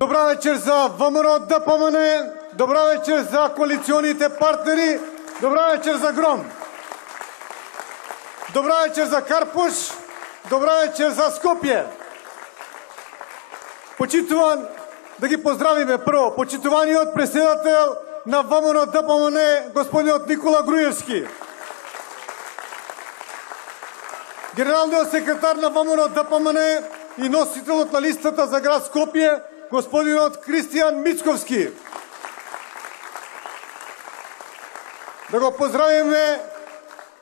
Добра вечер за ВМРО ДПМН, добра вечер за коалиционните партнери, добра вечер за Гром. Добра вечер за Карпуш, добра вечер за Скопје. Почитуван, да ги поздравиме прво, почитуваниот председател на ВМРО ДПМН, господинот Никола Груевски. Генералниот секретар на ВМРО ДПМН и носителот на листата за град Скопје, господинот Кристијан Мицковски. Да го поздравиме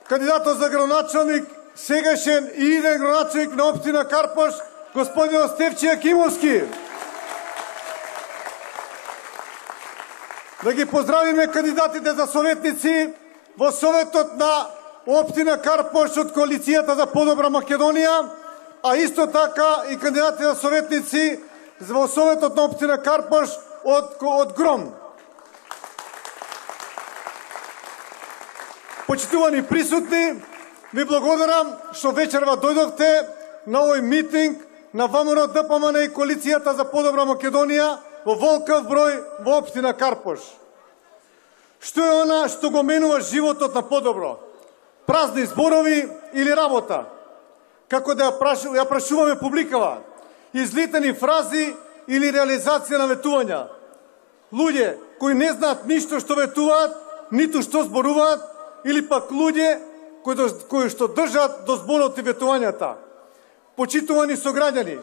кандидатот за градоначалник, сегашен и иден градоначалник на општина Карпош, господинот Стефче Акимовски. Да ги поздравиме кандидатите за советници во Советот на општина Карпош од коалицијата за подобра Македонија, а исто така и кандидатите за советници во Советот на општина Карпош од Гром. Почитувани присутни, ви благодарам што вечерва дојдовте на овој митинг на ВМРО ДПМН и коалицијата за подобра Македонија во волкав број во општина Карпош. Што е она што го менува животот на подобро? Празни зборови или работа? Како да ја прашуваме публикава? Излитани фрази или реализација на ветувања? Луѓе кои не знаат ништо што ветуваат, ниту што зборуваат, или пак луѓе кои што држат до зборот и ветувањата? Почитувани сограѓани,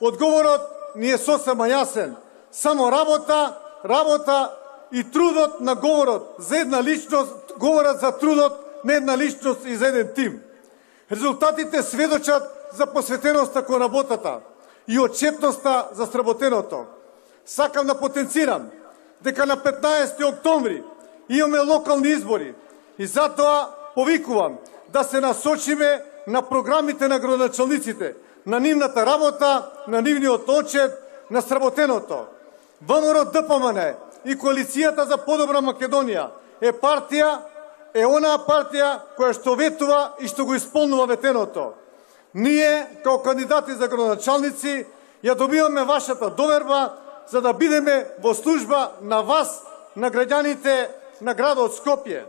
одговорот ни е сосема јасен. Само работа, работа и трудот на говорот за една личност, говорат за трудот на една личност и за еден тим. Резултатите сведочат за посветеноста кон работата и отчетноста за сработеното. Сакам да потенцирам дека на 15 октомври имаме локални избори и затоа повикувам да се насочиме на програмите на градоначалниците, на нивната работа, на нивниот отчет, на сработеното. ВМРО ДПМН и коалицијата за подобра Македонија е партија, е онаа партија која што ветува и што го исполнува ветеното. Ние, као кандидати за градоначалници, ја добиваме вашата доверба за да бидеме во служба на вас, на граѓаните на градот Скопје.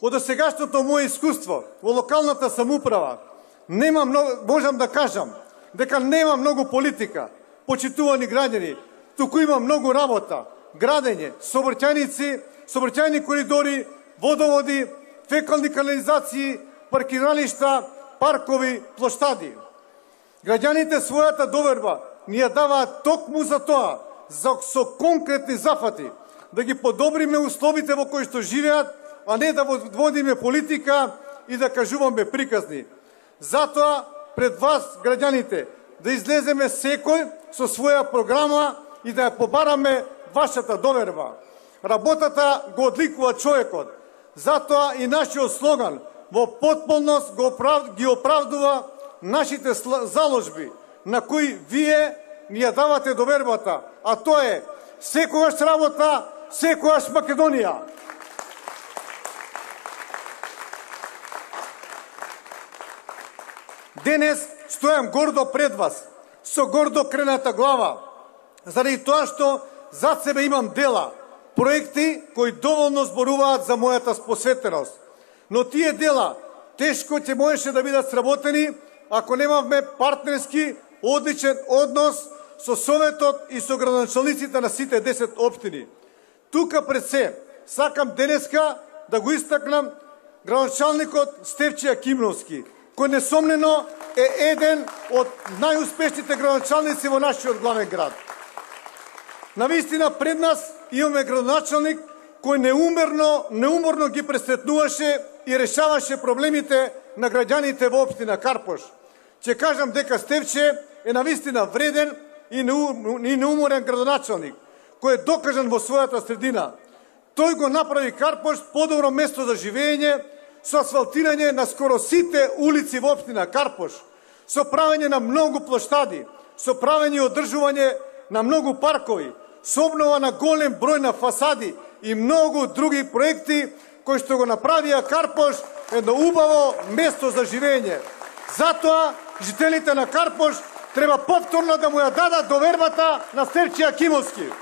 Од досегашното мое искуство во локалната самоуправа можам да кажам дека нема многу политика, почитувани граѓани, туку има многу работа, градење, сообраќајни коридори, водоводи, фекални канализации, паркиралишта, паркови, плоштади. Граѓаните својата доверба ни ја даваат токму за тоа, со конкретни зафати, да ги подобриме условите во кои што живеат, а не да водиме политика и да кажуваме приказни. Затоа, пред вас, граѓаните, да излеземе секој со своја програма и да ја побараме вашата доверба. Работата го одликува човекот. Затоа и нашиот слоган во потполност ги оправдува нашите заложби, на кои вие ни ја давате довербата, а тоа е секогаш работа, секогаш Македонија. Денес стојам гордо пред вас, со гордо крената глава, заради тоа што зад себе имам дела, проекти кои доволно зборуваат за мојата посветеност. Но тие дела тешко ќе можеше да бидат сработени ако немавме партнерски одличен однос со Советот и со градоначалниците на сите 10 општини. Тука пред се сакам денеска да го истакнам градоначалникот Стефче Акимовски, кој несомнено е еден од најуспешните градоначалници во нашиот главен град. Навистина пред нас имаме градоначалник кој неуморно ги пресретнуваше и решаваше проблемите на граѓаните во општина Карпош. Ќе кажам дека Стефче е навистина вреден и неуморен градоначалник, кој е докажан во својата средина. Тој го направи Карпош подобро место за живење, со асфалтирање на скоро сите улици во општина Карпош, со правење на многу плоштади, со правење и одржување на многу паркови, со обнова на голем број на фасади и многу други проекти кои што го направија Карпош едно убаво место за живење. Затоа жителите на Карпош треба повторно да му ја дадат довербата на Стефче Јакимовски.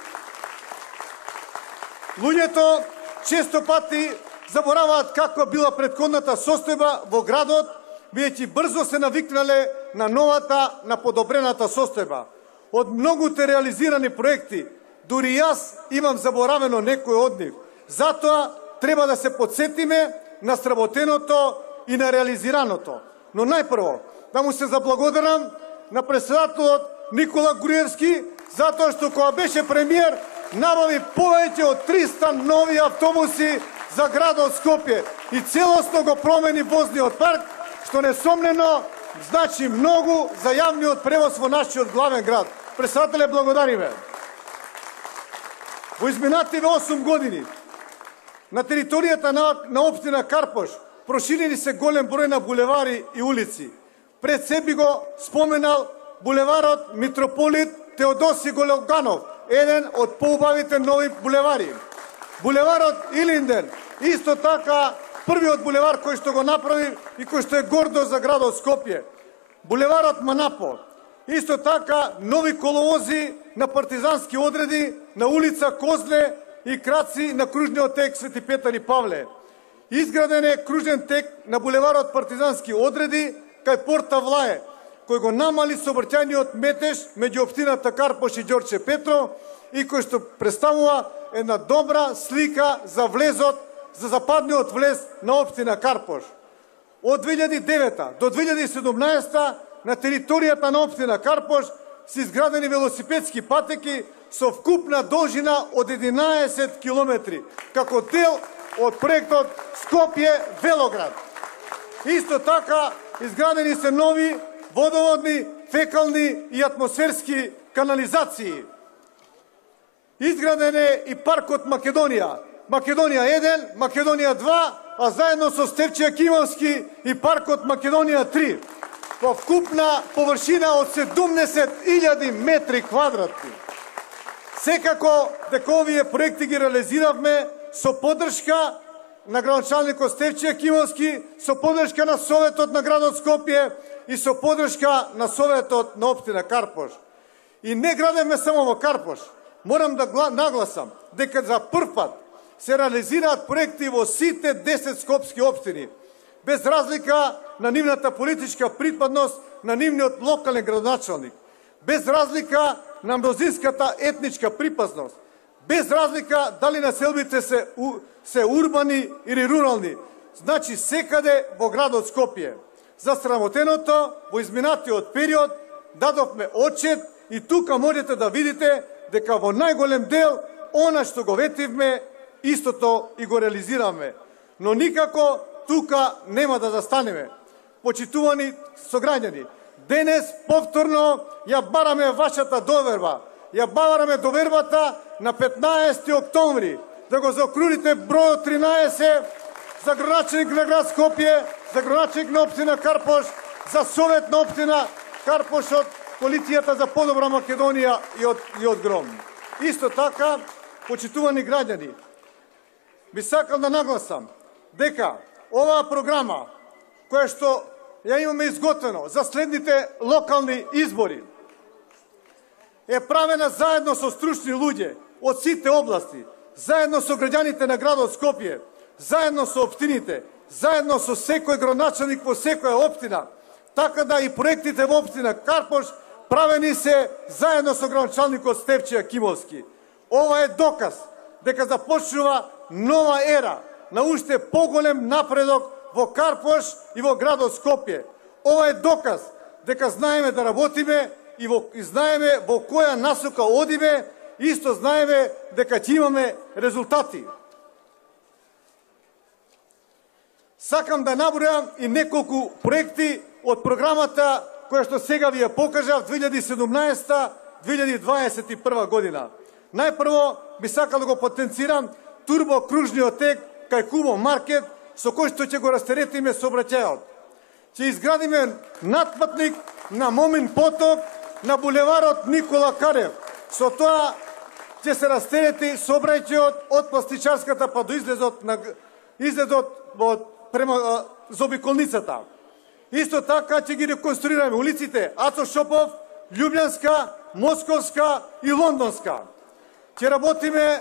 Луѓето често пати забораваат каква била претходната состојба во градот, бидејќи брзо се навикнале на новата, на подобрената состојба. Од многуте реализирани проекти, дури јас имам заборавено некој од нив. Затоа треба да се подсетиме на сработеното и на реализираното. Но најпрво, да му се заблагодарам на председателот Никола Груевски, затоа што кога беше премиер, набави повеќе од 300 нови автобуси за градот Скопје и целосно го промени возниот парк, што несомнено значи многу за јавниот превоз во нашиот главен град. Председателе, благодариме. Во изминативе 8 години на територијата на општина Карпош проширени се голем број на булевари и улици. Пред се би го споменал булеварот Митрополит Теодоси Гологанов, еден од поубавите нови булевари. Булеварот Илинден, исто така првиот булевар кој што го направи и кој што е гордо за градот Скопје. Булеварот Манапо, исто така нови коловози на партизански одреди на улица Козле и краци на кружниот тек Свети Петар и Павле. Изграден е кружен тек на булеварот партизански одреди кај порта Влае, кој го намали сообраќајниот метеж меѓу општината Карпош и Ѓорче Петро и кој што представува една добра слика за влезот, за западниот влез на општина Карпош. Од 2009 до 2017 на територијата на општина Карпош се изградени велосипедски патеки со вкупна должина од 11 километри, како дел од проектот Скопје-Велоград. Исто така изградени се нови водоводни, фекални и атмосферски канализации. Изграден е и паркот Македонија. Македонија 1, Македонија 2, а заедно со Стефче Јакимовски и паркот Македонија 3. Во вкупна површина од 70.000 метри квадратни. Секако дека овие проекти ги реализиравме со поддршка на градоначалникот Стефче Јакимовски, со поддршка на Советот на градот Скопје и со поддршка на Советот на општина Карпош. И не градевме само во Карпош. Морам да нагласам дека за прв пат се реализираат проекти во сите 10 скопски општини, без разлика на нивната политичка припадност на нивниот локален градоначалник, без разлика на мнозинската етничка припадност, без разлика дали населбите се урбани или рурални, значи секаде во градот Скопје. За срамотеното во изминатиот период дадовме отчет и тука можете да видите дека во најголем дел она што го ветивме, истото и го реализираме. Но никако тука нема да застанеме. Почитувани сограѓани, денес повторно ја бараме вашата доверба. Ја бараме довербата на 15 октомври, да го заокружите бројот 13 за градоначалник на град Скопје, за градоначалник на општина Карпош, за Совет на општина Карпош од Коалицијата за подобра Македонија и од ГРОМ. Исто така, почитувани граѓани, би сакал да нагласам дека оваа програма, која што ја имаме изготвено за следните локални избори, е правена заедно со стручни луѓе од сите области, заедно со граѓаните на градот Скопје, заедно со општините, заедно со секој градоначалник во секоја општина, така да и проектите во општина Карпош правени се заедно со градоначалникот Стефче Јакимовски. Ова е доказ дека започнува нова ера на уште поголем напредок во Карпош и во градот Скопје. Ова е доказ дека знаеме да работиме и знаеме во која насока одиме, исто знаеме дека ќе имаме резултати. Сакам да набројам и неколку проекти од програмата која што сега ви ја покажав 2017-2021 година. Најпрво би сакал да го потенцирам турбо кружниот тек кај Кубо маркет, со кој што ќе го растеретиме сообраќајот. Ќе изградиме надпатник на Момин поток на булеварот Никола Карев. Со тоа ќе се растерети сообраќајот од пластичарската па до излезот према заобиколницата. Исто така ќе ги реконструираме улиците Ацо Шопов, Лjubljanska, Moskovska и Лондонска. Ќе работиме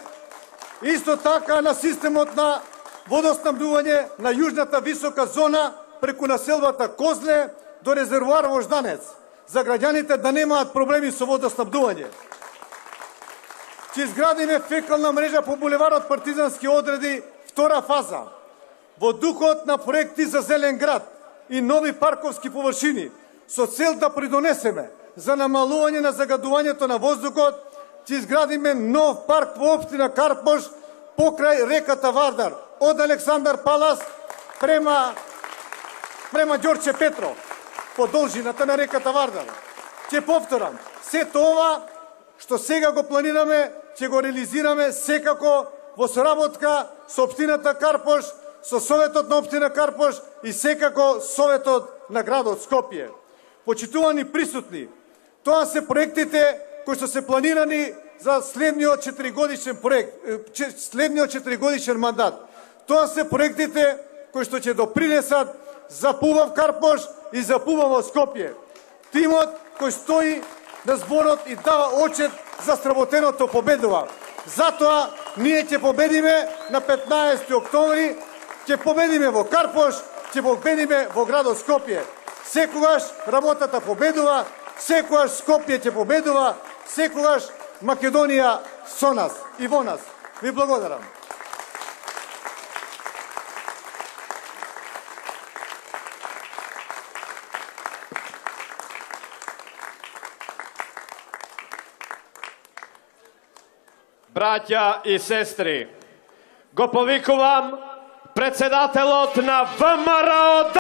исто така на системот на водоснабдување на јужната висока зона преку населбата Козле до резервоар Вожданец, за граѓаните да немаат проблеми со водоснабдување. Ќе изградиме фекална мрежа по булеварот Партизански одреди, втора фаза. Во духот на проекти за зелен град и нови парковски површини, со цел да придонесеме за намалување на загадувањето на воздухот, ќе изградиме нов парк во општина Карпош покрај реката Вардар, од Александар Палас према Ѓорче Петров, по должината на реката Вардар. Ќе повторам, сето ова што сега го планираме, ќе го реализираме секако во соработка со општината Карпош, со Советот на општина Карпош и секако Советот на градот Скопје. Почитувани присутни, тоа се проектите кои што се планирани за следниот 4-годишен мандат. Тоа се проектите кои што ќе допринесат за пубав Карпош и за пубаво Скопје. Тимот кој стои на зборот и дава очет за сработеното победува. Затоа ние ќе победиме на 15 октомври, ќе победиме во Карпош, ќе победиме во градот Скопје. Секогаш работата победува, секогаш Скопје ќе победува, секогаш Македонија со нас и во нас. Ви благодарам. Браќа и сестри, го повикувам председателот на ВМРО